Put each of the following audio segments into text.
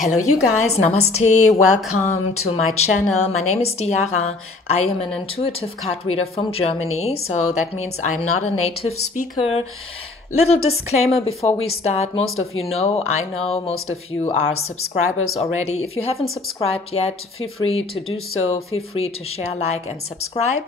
Hello you guys, namaste, welcome to my channel. My name is Diara. I am an intuitive card reader from Germany, so that means I'm not a native speaker. Little disclaimer before we start, most of you know, I know, most of you are subscribers already. If you haven't subscribed yet, feel free to do so, feel free to share, like and subscribe.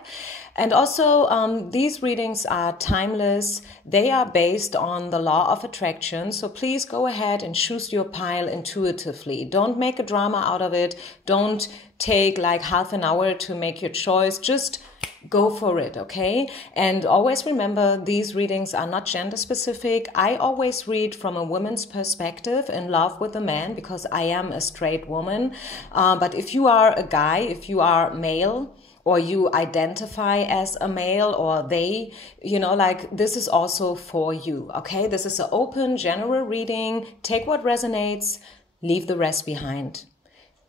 And also, these readings are timeless. They are based on the law of attraction. So please go ahead and choose your pile intuitively. Don't make a drama out of it. Don't take like half an hour to make your choice. Just go for it, okay? And always remember, these readings are not gender specific. I always read from a woman's perspective in love with a man because I am a straight woman. But if you are a guy, if you are male, or you identify as a male, or they, like this is also for you, okay? This is an open general reading. Take what resonates, leave the rest behind.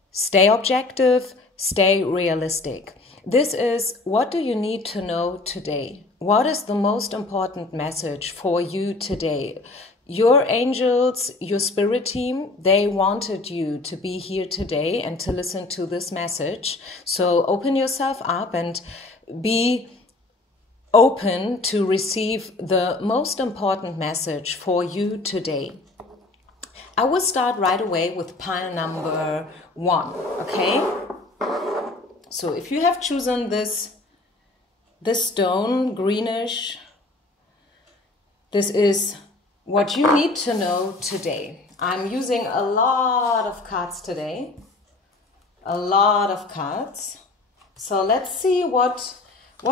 Stay objective, stay realistic. This is what do you need to know today? What is the most important message for you today? Your angels, your spirit team, they wanted you to be here today and to listen to this message. So open yourself up and be open to receive the most important message for you today. I will start right away with pile number 1, okay? So if you have chosen this stone, greenish, this is what you need to know today. I'm using a lot of cards today. A lot of cards. So let's see what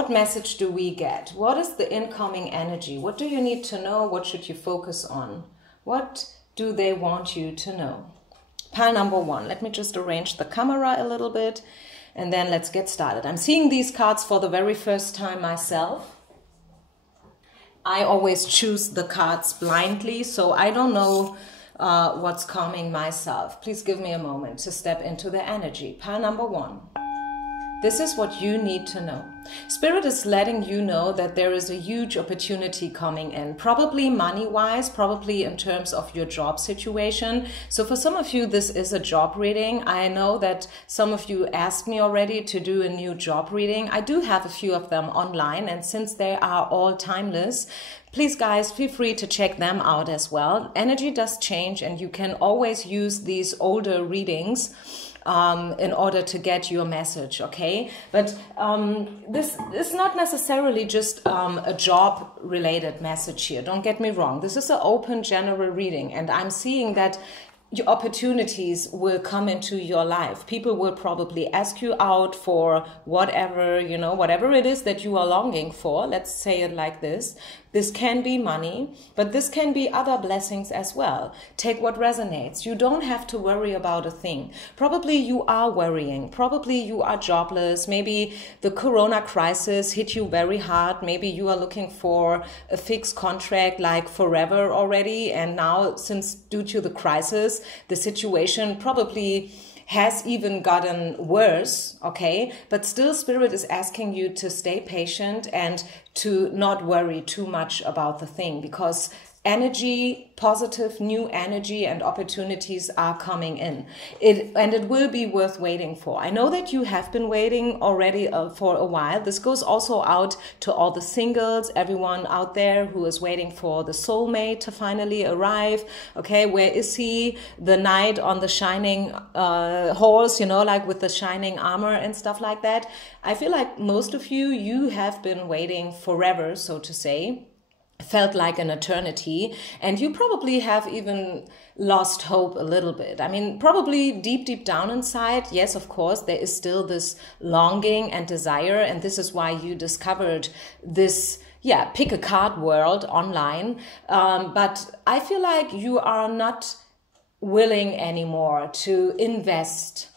message do we get? What is the incoming energy? What do you need to know? What should you focus on? What do they want you to know? Pile number 1. Let me just arrange the camera a little bit and then let's get started. I'm seeing these cards for the very first time myself. I always choose the cards blindly, so I don't know what's coming myself. Please give me a moment to step into the energy. Pile number 1. This is what you need to know. Spirit is letting you know that there is a huge opportunity coming in, probably money-wise, probably in terms of your job situation. So for some of you, this is a job reading. I know that some of you asked me already to do a new job reading. I do have a few of them online, and since they are all timeless, please guys, feel free to check them out as well. Energy does change, and you can always use these older readings in order to get your message, okay? But this is not necessarily just a job-related message here. Don't get me wrong. This is an open general reading, and I'm seeing that your opportunities will come into your life. People will probably ask you out for whatever, whatever it is that you are longing for. Let's say it like this. This can be money, but this can be other blessings as well. Take what resonates. You don't have to worry about a thing. Probably you are worrying. Probably you are jobless. Maybe the corona crisis hit you very hard. Maybe you are looking for a fixed contract like forever already. And now, since due to the crisis, the situation probably has even gotten worse, okay? But still, Spirit is asking you to stay patient and to not worry too much about the thing, because energy, positive new energy and opportunities are coming in. It will be worth waiting for. I know that you have been waiting already for a while. This goes also out to all the singles, everyone out there who is waiting for the soulmate to finally arrive. Okay, where is he? The knight on the shining horse, like with the shining armor and stuff like that. I feel like most of you have been waiting forever, so to say. Felt like an eternity, and you probably have even lost hope a little bit. I mean, probably deep down inside, yes, of course, there is still this longing and desire, and this is why you discovered this, pick a card world online. But I feel like you are not willing anymore to invest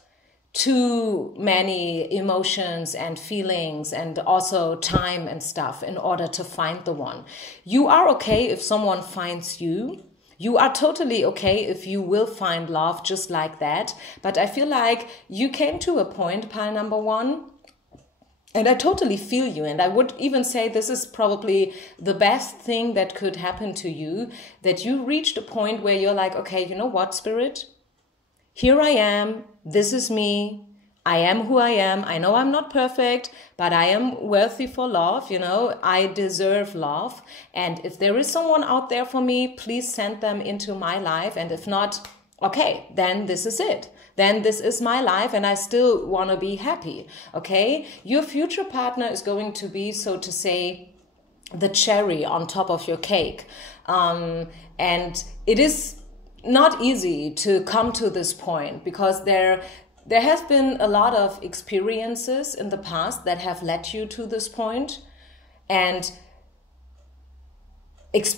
too many emotions and feelings and also time and stuff in order to find the one. You are okay if someone finds you. You are totally okay if you will find love just like that. But I feel like you came to a point, pile number 1, and I totally feel you. And I would even say this is probably the best thing that could happen to you, that you reached a point where you're like, okay, you know what, Spirit? Here I am. This is me. I am who I am. I know I'm not perfect, but I am worthy for love. You know, I deserve love. And if there is someone out there for me, please send them into my life. And if not, okay, then this is it. Then this is my life and I still want to be happy. Okay. Your future partner is going to be, so to say, the cherry on top of your cake. And it is not easy to come to this point because there has been a lot of experiences in the past that have led you to this point. And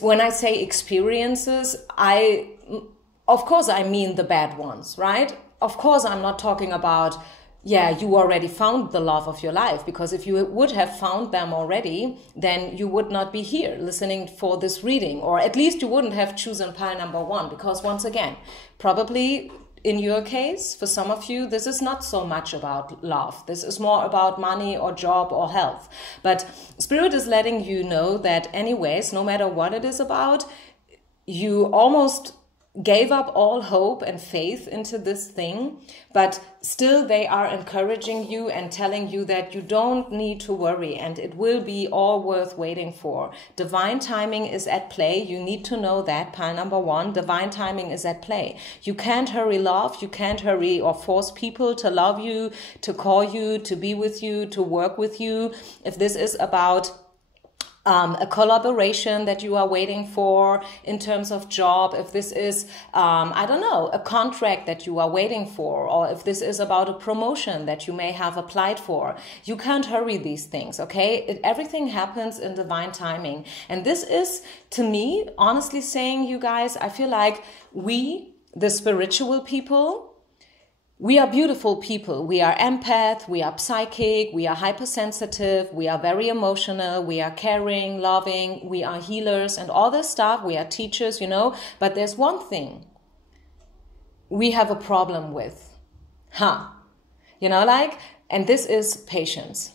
when I say experiences, of course I mean the bad ones, right? Of course I'm not talking about, yeah, you already found the love of your life, because if you would have found them already, then you would not be here listening for this reading, or at least you wouldn't have chosen pile number 1, because once again, probably in your case, for some of you, this is not so much about love. This is more about money or job or health. But Spirit is letting you know that anyways, no matter what it is about, you almost gave up all hope and faith into this thing, but still they are encouraging you and telling you that you don't need to worry and it will be all worth waiting for. Divine timing is at play. You need to know that, pile number 1, divine timing is at play. You can't hurry love. You can't hurry or force people to love you, to call you, to be with you, to work with you. If this is about a collaboration that you are waiting for in terms of job, if this is, I don't know, a contract that you are waiting for, or if this is about a promotion that you may have applied for, you can't hurry these things, okay? Everything happens in divine timing. And this is, to me, honestly saying, you guys, I feel like we, the spiritual people, we are beautiful people. We are empath, we are psychic, we are hypersensitive, we are very emotional, we are caring, loving, we are healers and all this stuff. We are teachers, you know, but there's one thing we have a problem with. You know, like, and this is patience.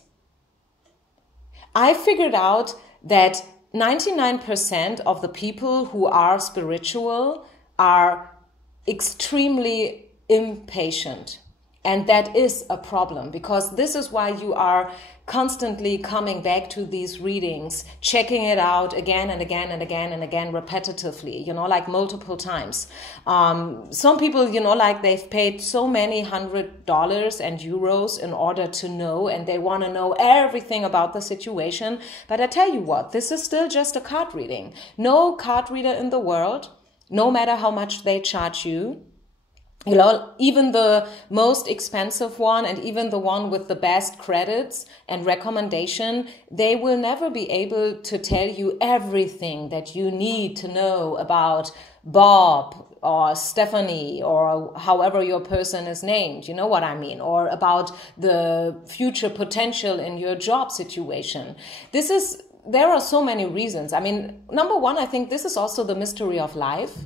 I figured out that 99% of the people who are spiritual are extremely impatient. And that is a problem, because this is why you are constantly coming back to these readings, checking it out again and again and again and again repetitively, you know, like multiple times. Some people, you know, like they've paid so many $100 and euros in order to know, and they want to know everything about the situation. But I tell you what, this is still just a card reading. No card reader in the world, no matter how much they charge you, you know, even the most expensive one and even the one with the best credits and recommendation, they will never be able to tell you everything that you need to know about Bob or Stephanie or however your person is named, you know what I mean, or about the future potential in your job situation. There are so many reasons. I mean, number 1, I think this is also the mystery of life.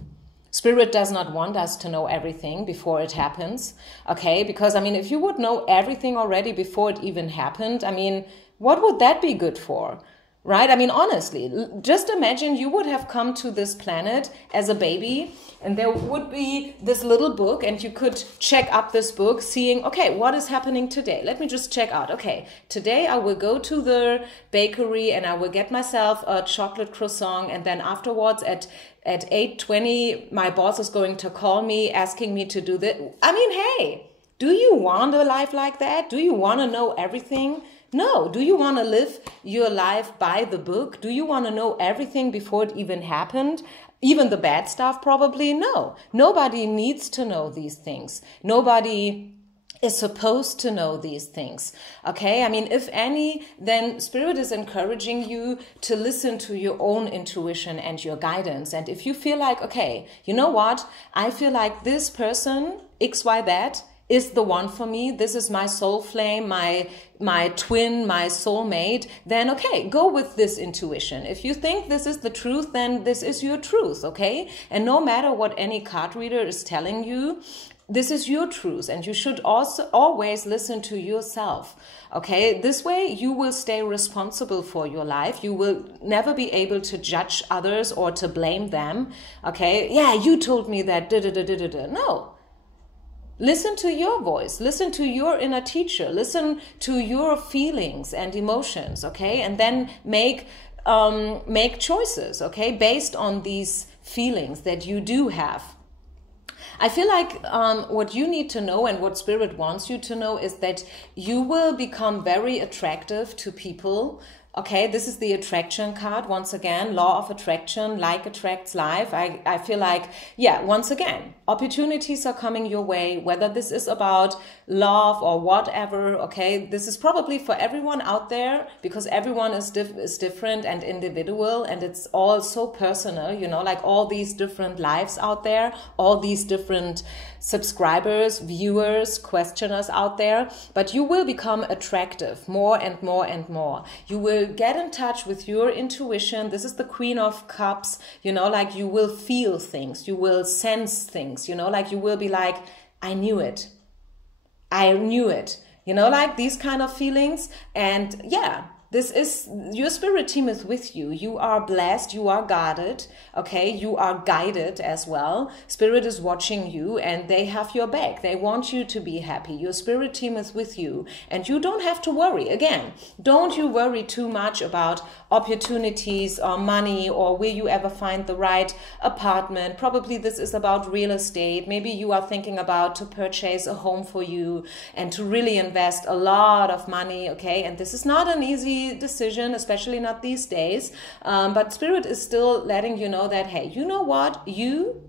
Spirit does not want us to know everything before it happens, okay? Because, I mean, if you would know everything already before it even happened, I mean, what would that be good for, right? I mean, honestly, just imagine you would have come to this planet as a baby and there would be this little book and you could check up this book seeing, okay, what is happening today? Let me just check out. Okay, today I will go to the bakery and I will get myself a chocolate croissant, and then afterwards at 8:20, my boss is going to call me asking me to do this. I mean, hey, do you want a life like that? Do you want to know everything? No. Do you want to live your life by the book? Do you want to know everything before it even happened? Even the bad stuff, probably? No. Nobody needs to know these things. Nobody is supposed to know these things. Okay? I mean, if any, then Spirit is encouraging you to listen to your own intuition and your guidance. And if you feel like, okay, you know what? I feel like this person, XYZ, is the one for me. This is my soul flame, my twin, my soulmate. Then, okay, go with this intuition. If you think this is the truth, then this is your truth, okay? And no matter what any card reader is telling you, this is your truth, and you should also always listen to yourself, okay? This way you will stay responsible for your life. You will never be able to judge others or to blame them, okay? Yeah, you told me that, No. Listen to your voice, listen to your inner teacher, listen to your feelings and emotions, okay? And then make choices, okay, based on these feelings that you do have. I feel like what you need to know and what Spirit wants you to know is that you will become very attractive to people. Okay, this is the attraction card. Once again, law of attraction, like attracts like. I feel like, yeah, once again, opportunities are coming your way, whether this is about love or whatever. Okay, this is probably for everyone out there because everyone is different and individual, and it's all so personal, you know, like all these different lives out there, all these different subscribers, viewers, questioners out there. But you will become attractive more and more and more. You will get in touch with your intuition. This is the Queen of Cups, you know, like you will feel things, you will sense things, you know, like you will be like, I knew it, you know, like these kind of feelings. And yeah, this is, your spirit team is with you. You are blessed, you are guarded, okay? You are guided as well. Spirit is watching you and they have your back. They want you to be happy. Your spirit team is with you and you don't have to worry. Again, don't you worry too much about opportunities or money or will you ever find the right apartment. Probably this is about real estate. Maybe you are thinking about to purchase a home for you and to really invest a lot of money, okay? And this is not an easy decision, especially not these days, but Spirit is still letting you know that, hey, you know what, you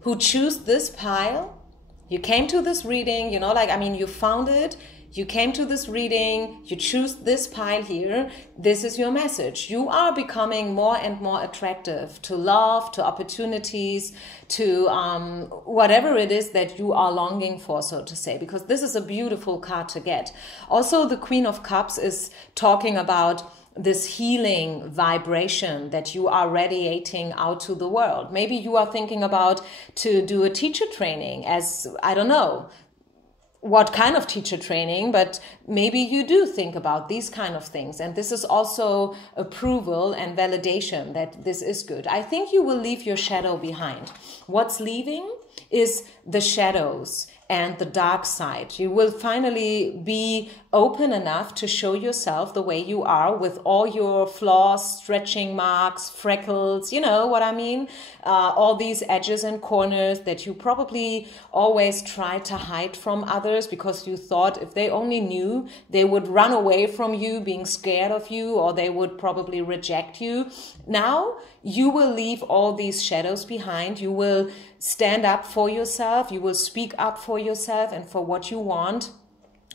who choose this pile, you came to this reading, you know, like, I mean, you found it, you came to this reading, you choose this pile here, this is your message. You are becoming more and more attractive to love, to opportunities, to whatever it is that you are longing for, so to say, because this is a beautiful card to get. Also, the Queen of Cups is talking about this healing vibration that you are radiating out to the world. Maybe you are thinking about to do a teacher training as, I don't know, what kind of teacher training, but maybe you do think about these kind of things. And this is also approval and validation that this is good. I think you will leave your shadow behind. What's leaving is the shadows and the dark side. You will finally be open enough to show yourself the way you are with all your flaws, stretching marks, freckles, you know what I mean? All these edges and corners that you probably always try to hide from others because you thought if they only knew, they would run away from you being scared of you, or they would probably reject you. Now you will leave all these shadows behind. You will stand up for yourself. You will speak up for yourself and for what you want.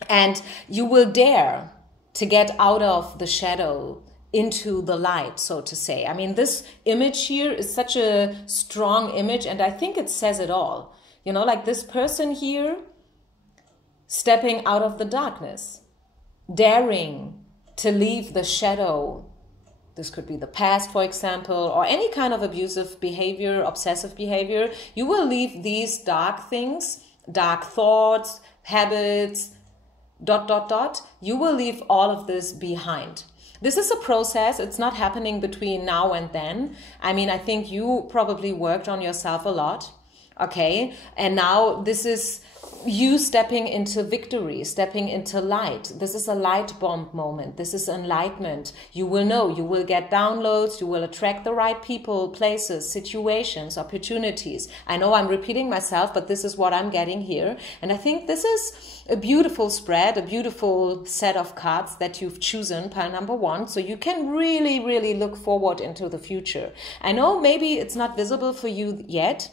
And you will dare to get out of the shadow into the light, so to say. I mean, this image here is such a strong image, and I think it says it all. You know, like this person here stepping out of the darkness, daring to leave the shadow. This could be the past, for example, or any kind of abusive behavior, obsessive behavior. You will leave these dark things, dark thoughts, habits, ... You will leave all of this behind. This is a process. It's not happening between now and then. I mean, I think you probably worked on yourself a lot, okay? And now this is you stepping into victory, stepping into light. This is a light bomb moment. This is enlightenment. You will know, you will get downloads, you will attract the right people, places, situations, opportunities. I know I'm repeating myself, but this is what I'm getting here. And I think this is a beautiful spread, a beautiful set of cards that you've chosen, pile number 1. So you can really, really look forward into the future. I know maybe it's not visible for you yet,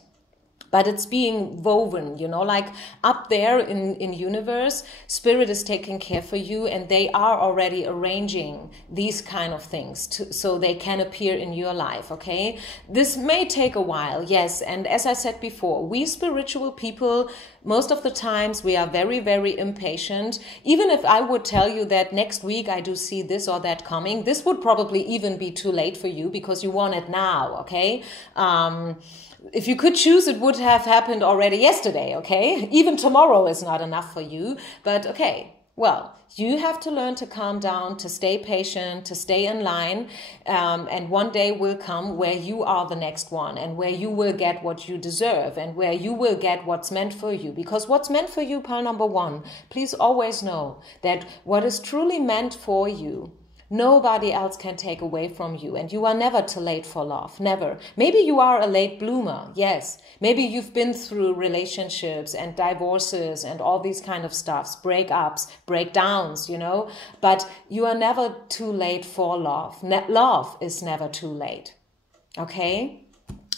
but it's being woven, you know, like up there in universe, Spirit is taking care for you, and they are already arranging these kind of things so they can appear in your life, okay? This may take a while, yes, and as I said before, we spiritual people, most of the times we are very, very impatient. Even if I would tell you that next week I do see this or that coming, this would probably even be too late for you because you want it now, okay? If you could choose, it would have happened already yesterday, okay? Even tomorrow is not enough for you, but okay. Well, you have to learn to calm down, to stay patient, to stay in line. And one day will come where you are the next one and where you will get what you deserve and where you will get what's meant for you. Because what's meant for you, pile number one, please always know that what is truly meant for you, nobody else can take away from you. And you are never too late for love. Never. Maybe you are a late bloomer. Yes. Maybe you've been through relationships and divorces and all these kind of stuffs, breakups, breakdowns, you know, but you are never too late for love. Love is never too late. Okay?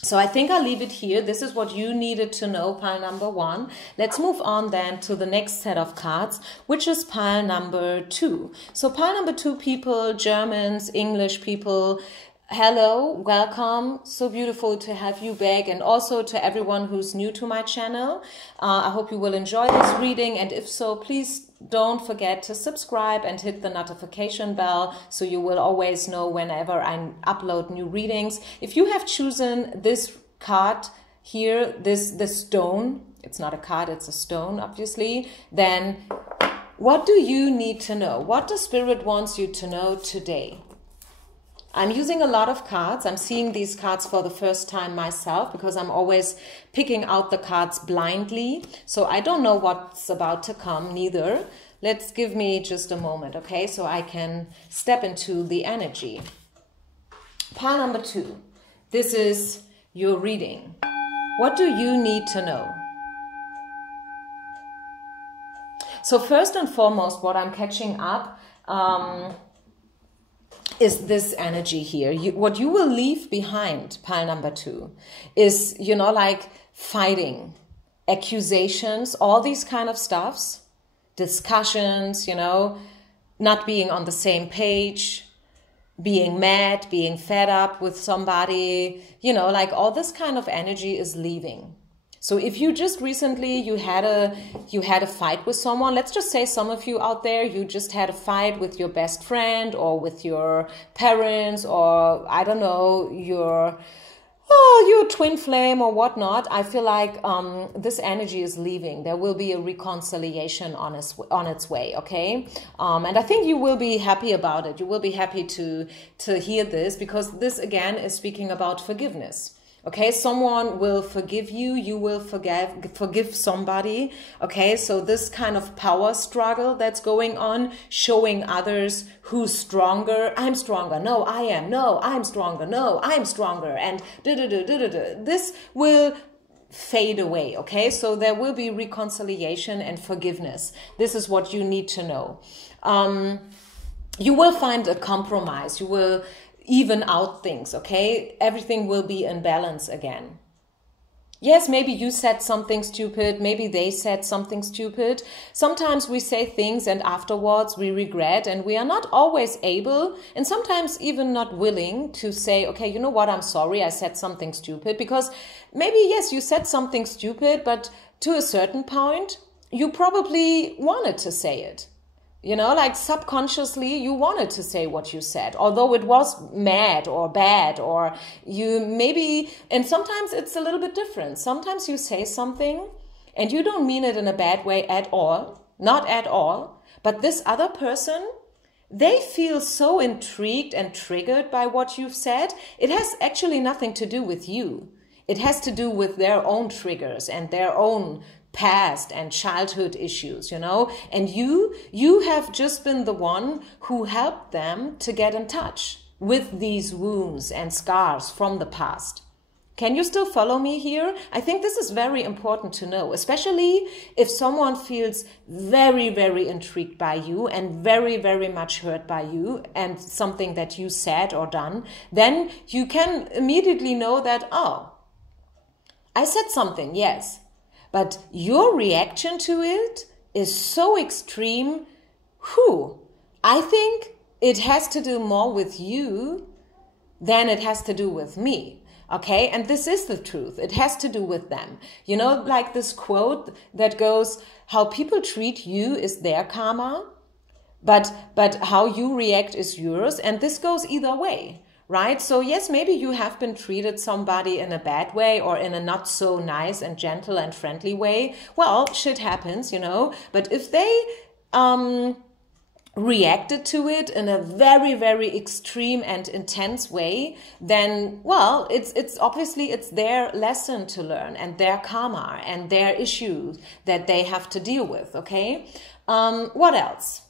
So I think I'll leave it here. This is what you needed to know, pile number one. Let's move on then to the next set of cards, which is pile number two. So pile number two people, Germans, English people, hello, welcome. So beautiful to have you back, and also to everyone who's new to my channel. I hope you will enjoy this reading, and if so, please don't forget to subscribe and hit the notification bell so you will always know whenever I upload new readings. If you have chosen this card here, this stone, it's not a card, it's a stone, obviously, then what do you need to know? What the Spirit wants you to know today? I'm using a lot of cards. I'm seeing these cards for the first time myself because I'm always picking out the cards blindly. So I don't know what's about to come neither. Let's give me just a moment, okay? So I can step into the energy. Pile number two. This is your reading. What do you need to know? So first and foremost, what I'm catching up is this energy here. What you will leave behind, pile number two, is, you know, like fighting, accusations, all these kind of stuffs, discussions, you know, not being on the same page, being mad, being fed up with somebody, you know, like all this kind of energy is leaving. So if you just recently, you had a fight with someone, let's just say some of you out there, you just had a fight with your best friend or with your parents or, I don't know, your twin flame or whatnot. I feel like this energy is leaving. There will be a reconciliation on its way, okay? And I think you will be happy about it. You will be happy to hear this, because this, again, is speaking about forgiveness. Okay, someone will forgive you, you will forgive somebody. Okay, so this kind of power struggle that's going on, showing others who's stronger. I'm stronger. No, I am. No, I'm stronger. No, I'm stronger. And this will fade away. Okay, so there will be reconciliation and forgiveness. This is what you need to know. You will find a compromise. You will even out things, okay? Everything will be in balance again. Yes, maybe you said something stupid, maybe they said something stupid. Sometimes we say things and afterwards we regret, and we are not always able, and sometimes even not willing, to say, okay, you know what, I'm sorry, I said something stupid. Because maybe, yes, you said something stupid, but to a certain point, you probably wanted to say it. You know, like subconsciously you wanted to say what you said, although it was mad or bad, or you maybe, and sometimes it's a little bit different. Sometimes you say something and you don't mean it in a bad way at all, not at all, but this other person, they feel so intrigued and triggered by what you've said. It has actually nothing to do with you. It has to do with their own triggers and their own past and childhood issues, you know, and you have just been the one who helped them to get in touch with these wounds and scars from the past. Can you still follow me here? I think this is very important to know, especially if someone feels very, very intrigued by you and very, very much hurt by you and something that you said or done. Then you can immediately know that, oh, I said something, yes, but your reaction to it is so extreme. I think it has to do more with you than it has to do with me. Okay, and this is the truth. It has to do with them. You know, like this quote that goes, how people treat you is their karma, but how you react is yours. And this goes either way. Right? So yes, maybe you have been treated somebody in a bad way or in a not so nice and gentle and friendly way. Well, shit happens, you know. But if they reacted to it in a very, very extreme and intense way, then, well, it's obviously it's their lesson to learn and their karma and their issues that they have to deal with, okay? What else?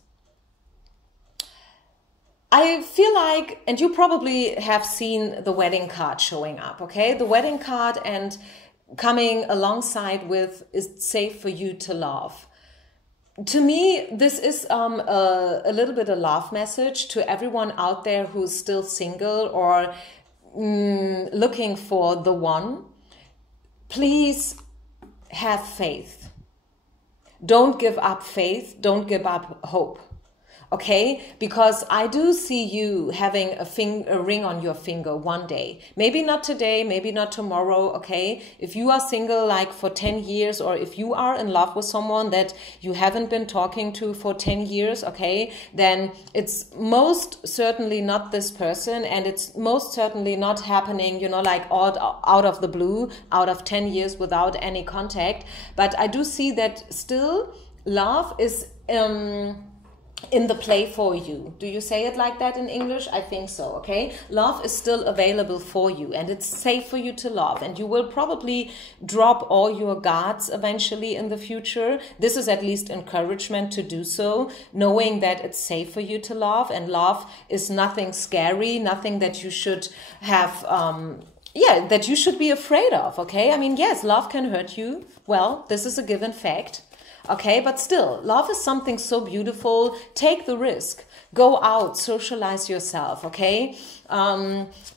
I feel like, and you probably have seen the wedding card showing up, okay? The wedding card, and coming alongside with is safe for you to love. To me, this is a little bit a love message to everyone out there who's still single or looking for the one. Please have faith. Don't give up faith. Don't give up hope. Okay, because I do see you having a ring on your finger one day. Maybe not today, maybe not tomorrow, okay? If you are single like for 10 years, or if you are in love with someone that you haven't been talking to for 10 years, okay, then it's most certainly not this person, and it's most certainly not happening, you know, like out of the blue, out of 10 years without any contact. But I do see that still love is in the play for you. Do you say it like that in English? I think so, okay? Love is still available for you, and it's safe for you to love, and you will probably drop all your guards eventually in the future. This is at least encouragement to do so, knowing that it's safe for you to love, and love is nothing scary, nothing that you should have that you should be afraid of, okay? I mean, yes, love can hurt you. Well, this is a given fact. Okay, but still, love is something so beautiful. Take the risk. Go out, socialize yourself, okay?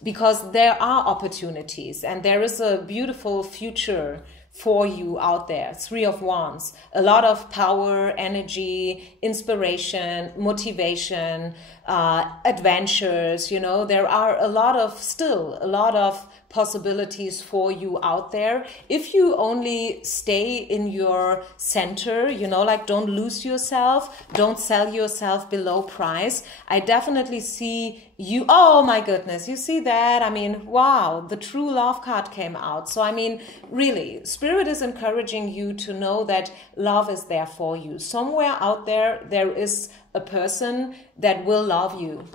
Because there are opportunities, and there is a beautiful future for you out there. 3 of Wands. A lot of power, energy, inspiration, motivation, adventures, you know. There are a lot of possibilities for you out there. If you only stay in your center, you know, like don't lose yourself, don't sell yourself below price. I definitely see you. Oh my goodness, you see that? I mean, wow, the true love card came out. So I mean, really, Spirit is encouraging you to know that love is there for you. Somewhere out there, there is a person that will love you.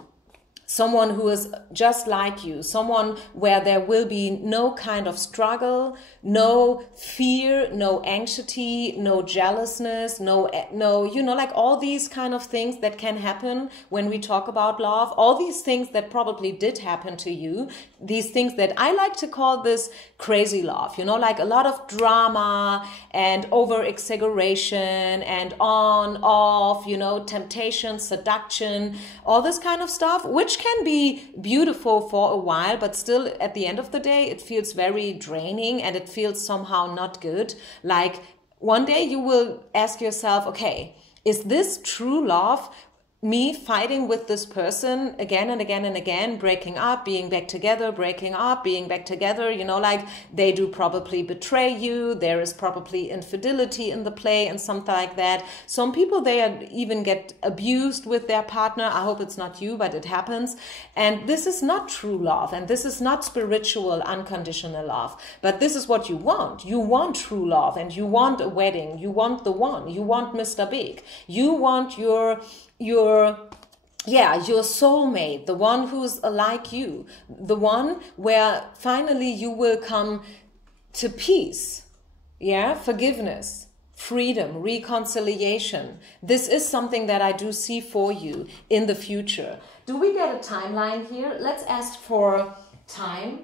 Someone who is just like you, someone where there will be no kind of struggle, no fear, no anxiety, no jealousness, no, you know, like all these kind of things that can happen when we talk about love, all these things that probably did happen to you, these things that I like to call this crazy love, you know, like a lot of drama and over exaggeration and on, off, you know, temptation, seduction, all this kind of stuff, which can be beautiful for a while, but still at the end of the day, it feels very draining and it feels somehow not good. Like one day you will ask yourself, okay, is this true love? Me fighting with this person again and again and again, breaking up, being back together, breaking up, being back together, you know, like they do probably betray you. There is probably infidelity in the play and something like that. Some people, they even get abused with their partner. I hope it's not you, but it happens. And this is not true love. And this is not spiritual, unconditional love. But this is what you want. You want true love, and you want a wedding. You want the one. You want Mr. Big. You want your soulmate, the one who's like you, the one where finally you will come to peace, forgiveness, freedom, reconciliation. This is something that I do see for you in the future. Do we get a timeline here? Let's ask for time.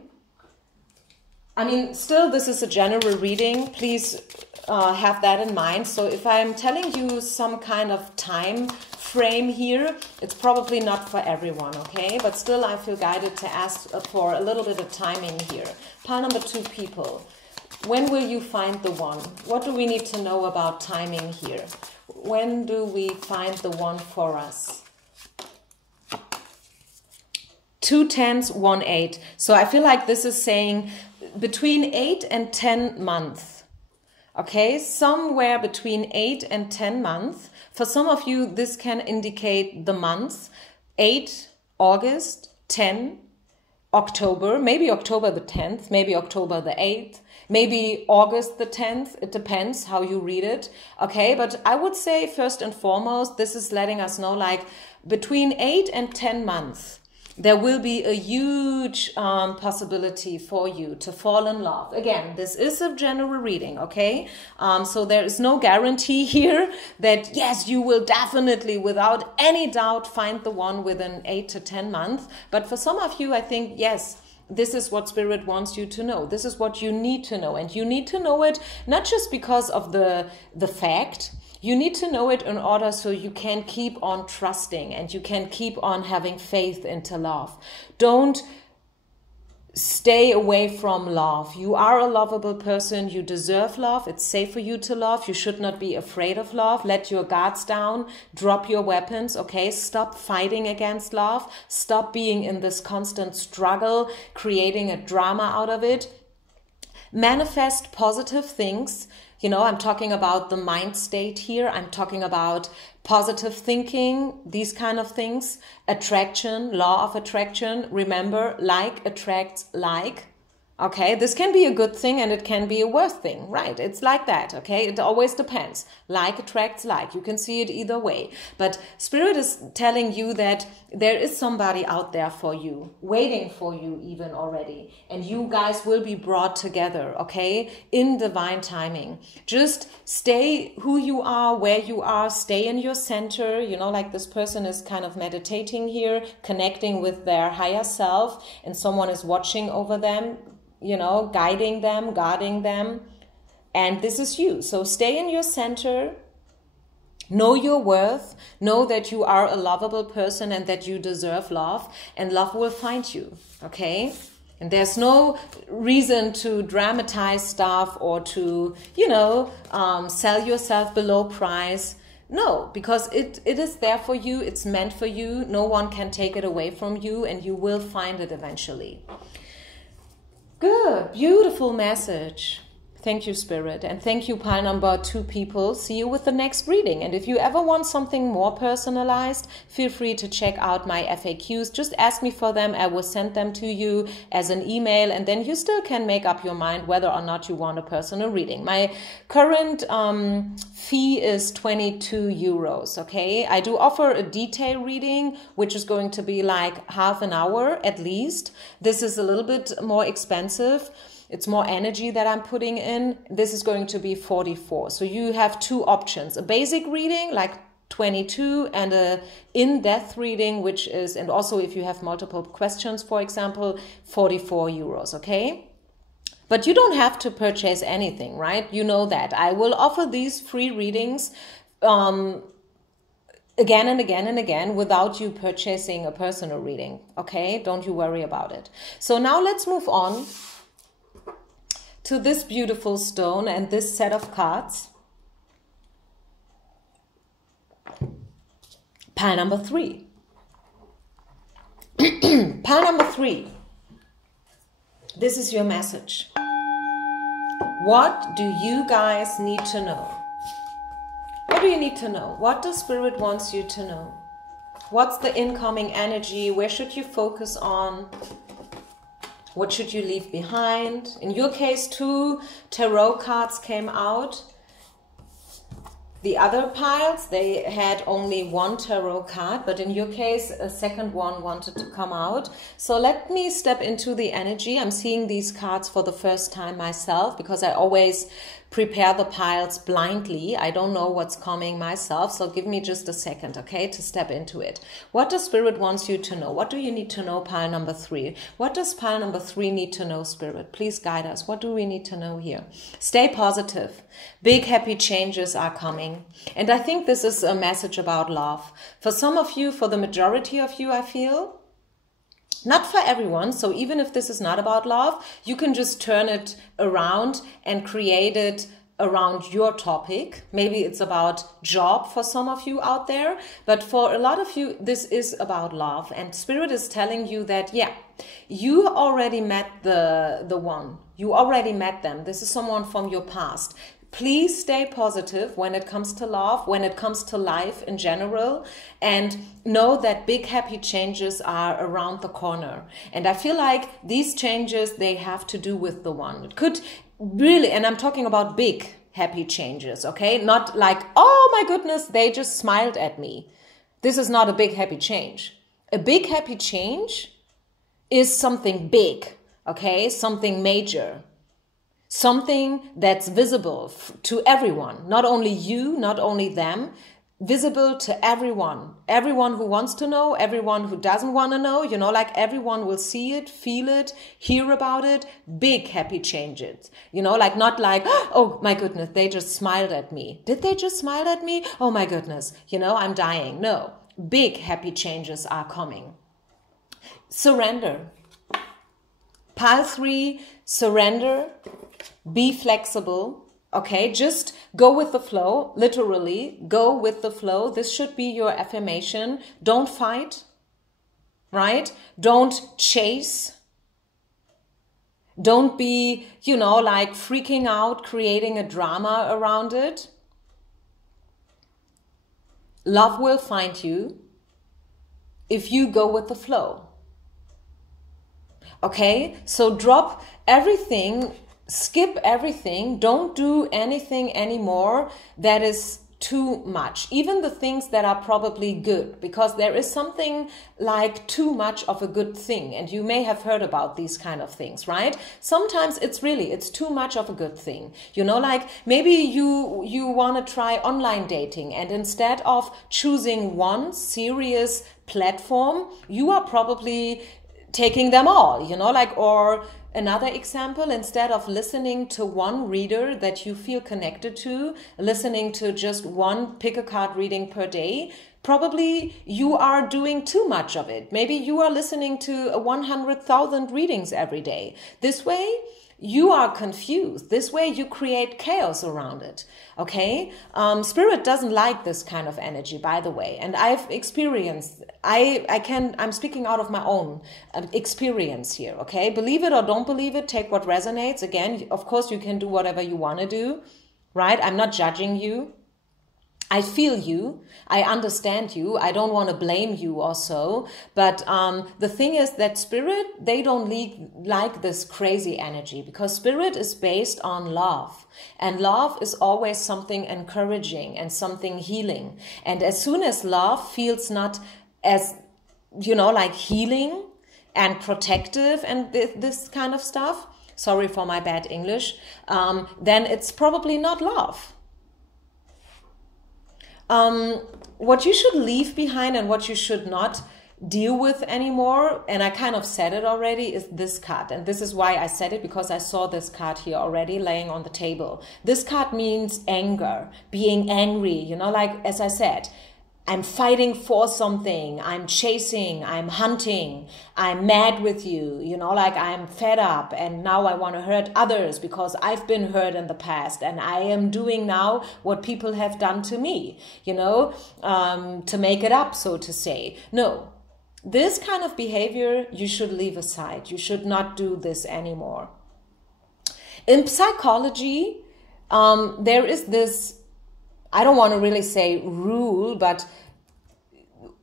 I mean, still, this is a general reading. Please have that in mind. So if I'm telling you some kind of time frame here, it's probably not for everyone, okay? But still, I feel guided to ask for a little bit of timing here. Pile number 2, people. When will you find the one? What do we need to know about timing here? When do we find the one for us? 2 10s, 1 8. So I feel like this is saying between 8 and 10 months. Okay, somewhere between 8 and 10 months. For some of you, this can indicate the months. 8 August, 10 October, maybe October the 10th, maybe October the 8th. maybe August the 10th. It depends how you read it. Okay, but I would say first and foremost, this is letting us know like between 8 and 10 months, there will be a huge possibility for you to fall in love. Again, this is a general reading, okay? So there is no guarantee here that, yes, you will definitely, without any doubt, find the one within 8 to 10 months. But for some of you, I think, yes, this is what Spirit wants you to know. This is what you need to know. And you need to know it not just because of the fact. You need to know it in order so you can keep on trusting and you can keep on having faith into love. Don't stay away from love. You are a lovable person. You deserve love. It's safe for you to love. You should not be afraid of love. Let your guards down. Drop your weapons, okay? Stop fighting against love. Stop being in this constant struggle, creating a drama out of it. Manifest positive things. You know, I'm talking about the mind state here. I'm talking about positive thinking, these kind of things. Attraction, law of attraction. Remember, like attracts like. Okay, this can be a good thing and it can be a worse thing, right? It's like that, okay? It always depends. Like attracts like. You can see it either way. But Spirit is telling you that there is somebody out there for you, waiting for you even already. And you guys will be brought together, okay? In divine timing. Just stay who you are, where you are, stay in your center. You know, like this person is kind of meditating here, connecting with their higher self, and someone is watching over them, you know, guiding them, guarding them. And this is you. So stay in your center. Know your worth. Know that you are a lovable person and that you deserve love. And love will find you. Okay? And there's no reason to dramatize stuff or to, you know, sell yourself below price. No, because it is there for you. It's meant for you. No one can take it away from you. And you will find it eventually. Good, beautiful message. Thank you, Spirit. And thank you, pile number 2 people. See you with the next reading. And if you ever want something more personalized, feel free to check out my FAQs. Just ask me for them. I will send them to you as an email. And then you still can make up your mind whether or not you want a personal reading. My current fee is 22 euros, okay? I do offer a detail reading, which is going to be like half an hour at least. This is a little bit more expensive. It's more energy that I'm putting in. This is going to be 44. So you have 2 options. A basic reading, like 22, and a in-depth reading, which is, and also if you have multiple questions, for example, 44 euros, okay? But you don't have to purchase anything, right? You know that. I will offer these free readings again and again and again without you purchasing a personal reading, okay? Don't you worry about it. So now let's move on to this beautiful stone and this set of cards. Pile number 3. Pile number 3. This is your message. What do you guys need to know? What do you need to know? What does Spirit wants you to know? What's the incoming energy? Where should you focus on? What should you leave behind? In your case, 2 tarot cards came out. The other piles, they had only 1 tarot card, but in your case, a second one wanted to come out. So let me step into the energy. I'm seeing these cards for the first time myself because I always prepare the piles blindly. I don't know what's coming myself, so give me just a second, okay, to step into it. What does Spirit wants you to know? What do you need to know, pile number 3? What does pile number 3 need to know, Spirit? Please guide us. What do we need to know here? Stay positive. Big happy changes are coming. And I think this is a message about love. For some of you, for the majority of you, I feel, not for everyone. So even if this is not about love, you can just turn it around and create it around your topic. Maybe it's about job for some of you out there, but for a lot of you, this is about love. And Spirit is telling you that, yeah, you already met the one. You already met them. This is someone from your past. Please stay positive when it comes to love, when it comes to life in general, and know that big happy changes are around the corner. And I feel like these changes, they have to do with the one. It could really, and I'm talking about big happy changes, okay? Not like, oh my goodness, they just smiled at me. This is not a big happy change. A big happy change is something big, okay? Something major. Something that's visible to everyone, not only you, not only them, visible to everyone. Everyone who wants to know, everyone who doesn't want to know, you know, like everyone will see it, feel it, hear about it. Big happy changes, you know, like not like, oh my goodness, they just smiled at me. Did they just smile at me? Oh my goodness, you know, I'm dying. No, big happy changes are coming. Surrender. Pile 3, surrender. Be flexible, okay? Just go with the flow, literally, go with the flow. This should be your affirmation. Don't fight, right? Don't chase. Don't be, you know, like freaking out, creating a drama around it. Love will find you if you go with the flow. Okay? So drop everything. Skip everything. Don't do anything anymore that is too much. Even the things that are probably good, because there is something like too much of a good thing. And you may have heard about these kind of things, right? Sometimes it's too much of a good thing. You know, like maybe you want to try online dating, and instead of choosing one serious platform, you are probably taking them all, you know, like, or another example, instead of listening to one reader that you feel connected to, listening to just one pick a card reading per day, probably you are doing too much of it. Maybe you are listening to 100,000 readings every day. This way, you are confused. This way you create chaos around it. Okay? Spirit doesn't like this kind of energy, by the way. And I've experienced, I'm speaking out of my own experience here. Okay? Believe it or don't believe it, take what resonates. Again, of course you can do whatever you want to do, right? I'm not judging you. I feel you. I understand you. I don't want to blame you also. But the thing is that spirit, they don't like this crazy energy, because spirit is based on love. And love is always something encouraging and something healing. And as soon as love feels not as, you know, like healing and protective and this kind of stuff, sorry for my bad English, then it's probably not love. What you should leave behind and what you should not deal with anymore, and I kind of said it already, is this card. And this is why I said it, because I saw this card here already laying on the table. This card means anger, being angry, you know, like as I said, I'm fighting for something, I'm chasing, I'm hunting, I'm mad with you, you know, like I'm fed up and now I want to hurt others because I've been hurt in the past and I am doing now what people have done to me, you know, to make it up, so to say. No, this kind of behavior you should leave aside. You should not do this anymore. In psychology, there is this, I don't want to really say rule, but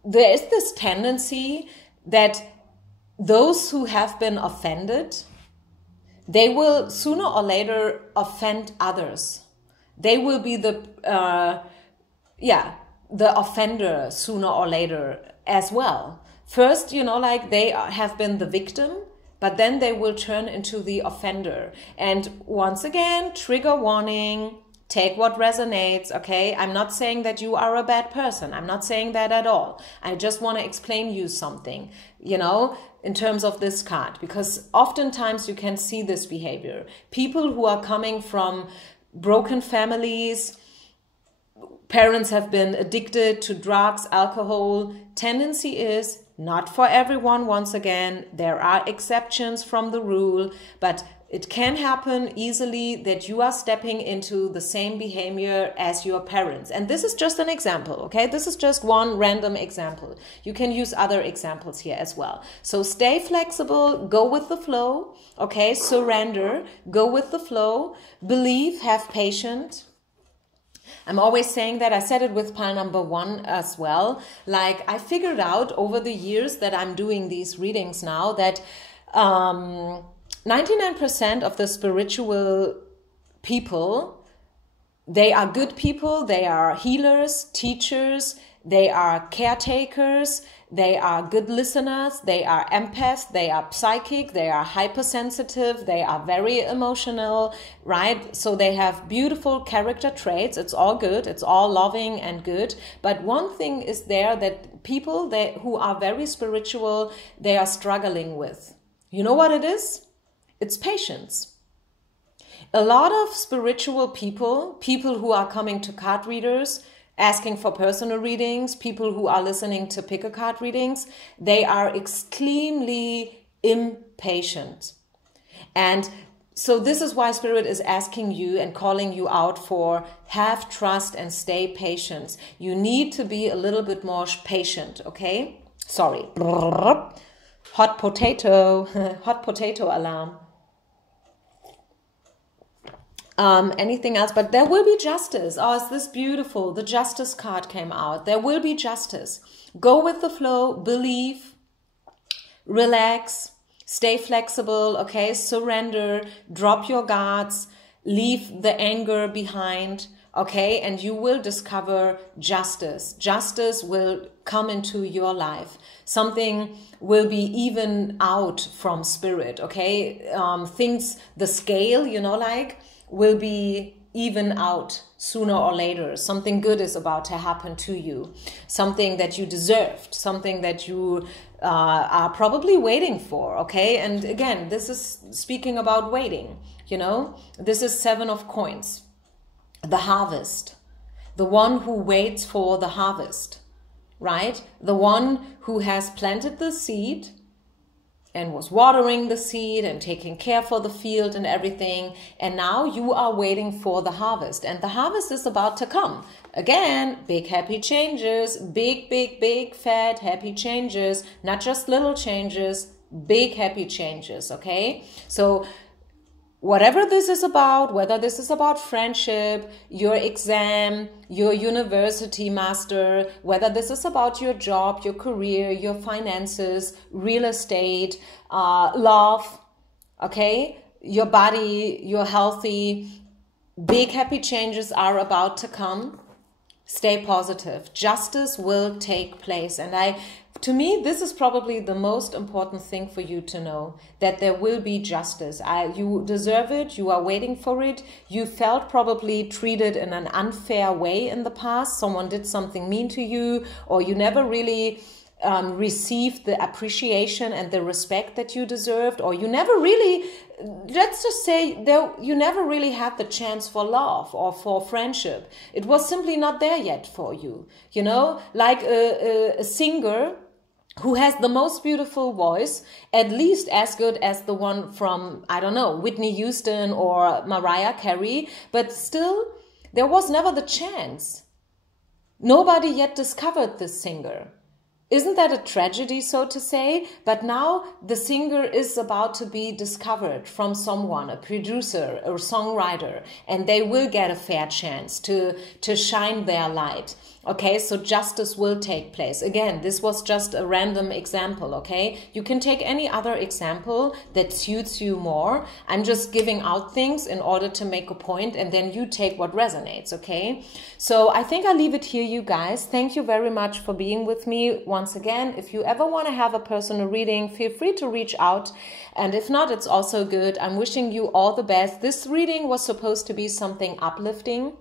there is this tendency that those who have been offended, they will sooner or later offend others. They will be the offender sooner or later as well. First, you know, like they have been the victim, but then they will turn into the offender. And once again, trigger warning. Take what resonates, okay? I'm not saying that you are a bad person. I'm not saying that at all. I just want to explain you something, you know, in terms of this card. Because oftentimes you can see this behavior. People who are coming from broken families, parents have been addicted to drugs, alcohol. Tendency is, not for everyone, once again, there are exceptions from the rule, but it can happen easily that you are stepping into the same behavior as your parents. And this is just an example, okay? This is just one random example. You can use other examples here as well. So stay flexible, go with the flow, okay? Surrender, go with the flow, believe, have patience. I'm always saying that. I said it with pile number 1 as well. Like, I figured out over the years that I'm doing these readings now that 99% of the spiritual people, they are good people, they are healers, teachers, they are caretakers, they are good listeners, they are empaths, they are psychic, they are hypersensitive, they are very emotional, right? So they have beautiful character traits. It's all good, it's all loving and good. But one thing is there that people who are very spiritual, they are struggling with. You know what it is? It's patience. A lot of spiritual people who are coming to card readers, asking for personal readings, people who are listening to pick a card readings, they are extremely impatient. And so this is why Spirit is asking you and calling you out for have trust and stay patient. You need to be a little bit more patient, okay? Sorry. Hot potato. Hot potato alarm. Anything else? But there will be justice. Oh, is this beautiful? The justice card came out. There will be justice. Go with the flow, believe, relax, stay flexible, okay? Surrender, drop your guards, leave the anger behind, okay? And you will discover justice. Justice will come into your life. Something will be even out from Spirit, okay? Things, the scale, you know, like, will be even out sooner or later. Something good is about to happen to you. Something that you deserved. Something that you are probably waiting for, okay? And again, this is speaking about waiting, you know? This is 7 of coins. The harvest. The one who waits for the harvest, right? The one who has planted the seed and was watering the seed and taking care for the field and everything. And now you are waiting for the harvest. And the harvest is about to come. Again, big happy changes, big, fat happy changes, not just little changes, big happy changes, okay? So whatever this is about, whether this is about friendship, your exam, your university master, whether this is about your job, your career, your finances, real estate, love, okay? Your body, you're healthy. Big happy changes are about to come. Stay positive. Justice will take place. And to me, this is probably the most important thing for you to know, that there will be justice. You deserve it. You are waiting for it. You felt probably treated in an unfair way in the past. Someone did something mean to you, or you never really received the appreciation and the respect that you deserved, or you never really, let's just say, you never really had the chance for love or for friendship. It was simply not there yet for you. You know, like a singer who has the most beautiful voice, at least as good as the one from, I don't know, Whitney Houston or Mariah Carey, but still, there was never the chance. Nobody yet discovered this singer. Isn't that a tragedy, so to say? But now the singer is about to be discovered from someone, a producer or songwriter, and they will get a fair chance to shine their light. Okay, so justice will take place. Again, this was just a random example, okay? You can take any other example that suits you more. I'm just giving out things in order to make a point, and then you take what resonates, okay? So I think I'll leave it here, you guys. Thank you very much for being with me. Once again, if you ever want to have a personal reading, feel free to reach out. And if not, it's also good. I'm wishing you all the best. This reading was supposed to be something uplifting.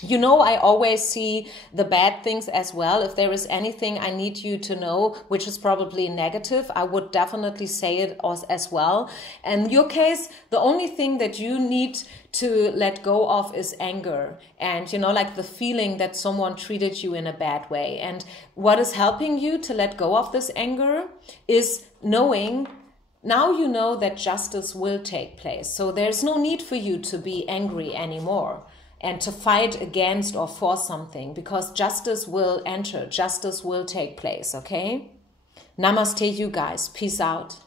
You know, I always see the bad things as well. If there is anything I need you to know, which is probably negative, I would definitely say it as well. And in your case, the only thing that you need to let go of is anger. And, you know, like the feeling that someone treated you in a bad way. And what is helping you to let go of this anger is knowing, now you know that justice will take place. So there's no need for you to be angry anymore and to fight against or for something, because justice will enter, justice will take place, okay? Namaste, you guys. Peace out.